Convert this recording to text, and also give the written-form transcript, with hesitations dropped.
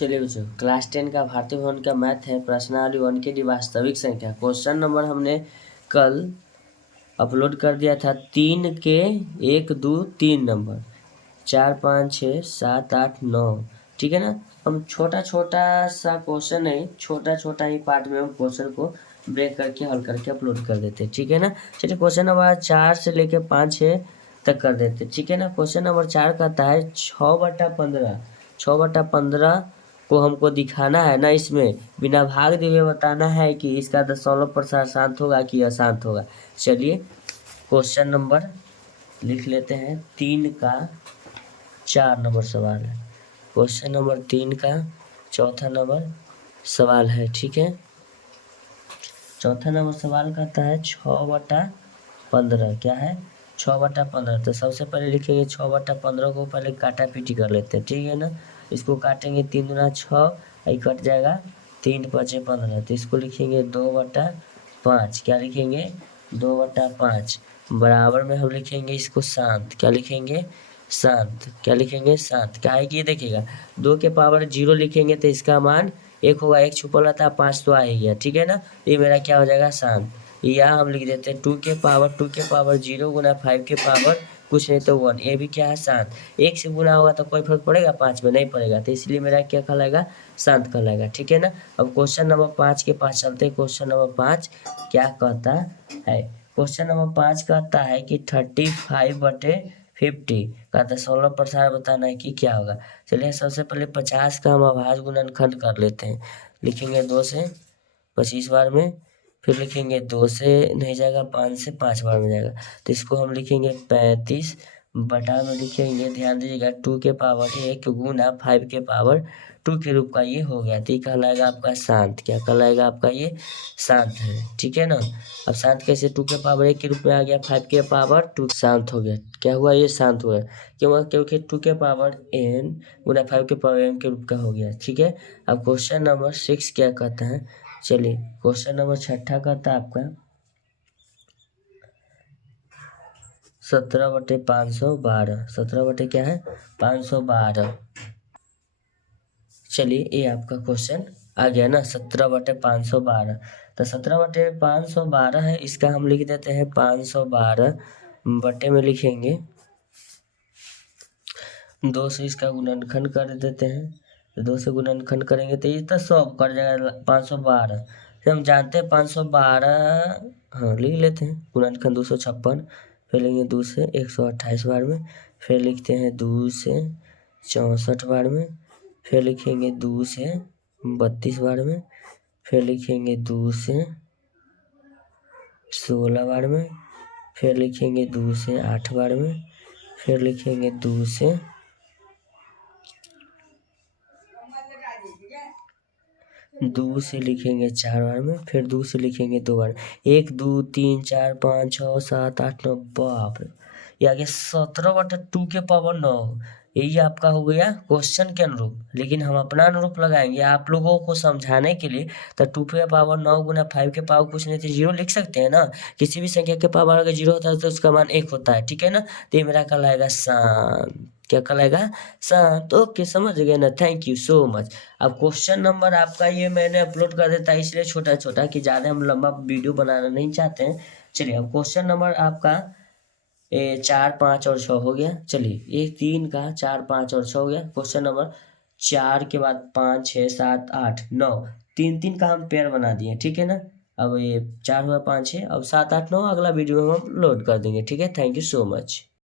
चलिए बच्चों, क्लास 10 का भारतीय भवन का मैथ है प्रश्नावली 1 की वास्तविक संख्या। क्वेश्चन नंबर हमने कल अपलोड कर दिया था 3 के 1 2 3 नंबर 4 5 6 7 8 9। ठीक है ना। हम छोटा छोटा सा क्वेश्चन है, छोटा छोटा ही पार्ट में हम क्वेश्चन को ब्रेक करके हल करके अपलोड कर देते। ठीक है ना। चलिए क्वेश्चन नंबर 4 से लेके 5 6 तक कर देते। ठीक है ना। क्वेश्चन नंबर 4 कहता है 6/15 6/15 को हमको दिखाना है ना, इसमें बिना भाग दिए बताना है कि इसका दशमलव प्रसार शांत होगा कि अशांत होगा। चलिए क्वेश्चन नंबर लिख लेते हैं। 3 का 4 नंबर सवाल है। क्वेश्चन नंबर 3 का चौथा नंबर सवाल है। ठीक है। चौथा नंबर सवाल कहता है 6/15 क्या है 6/15। तो सबसे पहले लिखेंगे 6/15 को पहले काटा पीटी कर लेते हैं। ठीक है ना। इसको काटेंगे 3 दूना 6, ये कट जाएगा 3 5 15। तो इसको लिखेंगे 2/5। क्या लिखेंगे 2/5 बराबर में हम लिखेंगे इसको शांत। क्या लिखेंगे शांत। क्या लिखेंगे शांत। क्या है कि ये देखिएगा 2 के पावर 0 लिखेंगे तो इसका मान 1 होगा। 1 छुपा रहता है 5 तो आ ही गया। ठीक है ना। ये मेरा क्या हो जाएगा शांत। या हम लिख देते हैं 2 के पावर 0 गुना 5 के पावर कुछ नहीं तो 1। ये भी क्या है शांत। 1 से गुना होगा तो कोई फर्क पड़ेगा 5 में नहीं पड़ेगा, तो इसलिए मेरा क्या कहलाएगा शांत कहलाएगा। ठीक है ना। अब क्वेश्चन नंबर 5 के पास चलते हैं। क्वेश्चन नंबर 5 क्या कहता है। क्वेश्चन नंबर 5 कहता है कि 35/50 का दशमलव प्रसार बताना है कि क्या होगा। चलिए सबसे पहले 50 का हम अभाज्य गुणनखंड कर लेते हैं। लिखेंगे 2 से 25 बार में, फिर लिखेंगे 2 से नहीं जाएगा 5 से 5 बार में जाएगा। तो इसको हम लिखेंगे 35 बटा में लिखेंगे, ध्यान दीजिएगा 2 के पावर 1 गुना 5 के पावर 2 के रूप का ये हो गया। तो ये कहलाएगा आपका शांत। क्या कहलाएगा आपका ये शांत है। ठीक है ना। अब शांत कैसे 2 के पावर 1 के रूप में आ गया, 5 के पावर 2 शांत हो गया। क्या हुआ ये शांत हुआ। क्यों क्योंकि 2 के पावर n गुना 5 के पावर m के रूप का हो गया। ठीक है। अब क्वेश्चन नंबर 6 क्या कहता है। चलिए क्वेश्चन नंबर 6 कहता है आपका 17/512। 17 बटे क्या है 512। चलिए ये आपका क्वेश्चन आ गया ना 17/512। तो 17/512 है, इसका हम लिख देते हैं 512 बटे में लिखेंगे 2 से इसका गुणनखंड कर देते हैं। तो 2 से गुणनखंड करेंगे तो ये तो 100 कर जाएगा 512। फिर हम जानते हैं 512, हाँ लिख लेते हैं गुणनखंड 256। फिर लेंगे 2 से 128 बार में, फिर लिखते हैं 2 से 64 बार में, फिर लिखेंगे 2 से 32 बार में, फिर लिखेंगे 2 से 16 बार में, फिर लिखेंगे 2 से 8 बार में, फिर लिखेंगे 2 से 2 से लिखेंगे 4 बार में, फिर 2 से लिखेंगे 2 बार। 1 2 3 4 5 6 7 8 9। बाप रे, ये आ गया 17/2 के पावर 9। यही आपका हो गया क्वेश्चन के अनुरूप, लेकिन हम अपना अनुरूप लगाएंगे आप लोगों को समझाने के लिए। तो 2 के पावर 9 गुना 5 के पावर कुछ नहीं तो 0 लिख सकते हैं ना। किसी भी संख्या के पावर अगर 0 होता है तो उसका मान 1 होता है। ठीक है ना। तो ये मेरा कहलाएगा शांत। क्या कहलाएगा शांत। ओके समझ गए ना। Thank you so much. अब क्वेश्चन नंबर आपका ये मैंने अपलोड कर देता है इसलिए छोटा छोटा कि ज़्यादा हम लंबा वीडियो बनाना नहीं चाहते हैं। चलिए अब क्वेश्चन नंबर आपका 4 5 और 6 हो गया। चलिए ये 3 का 4 5 और 6 हो गया। क्वेश्चन नंबर 4 के बाद 5 6 7 8 9 3 3 का हम पेयर बना दिए। ठीक है ना। अब ये 4 हुआ 5 6, अब 7 8 9 अगला वीडियो में हम लोड कर देंगे। ठीक है। Thank you so much.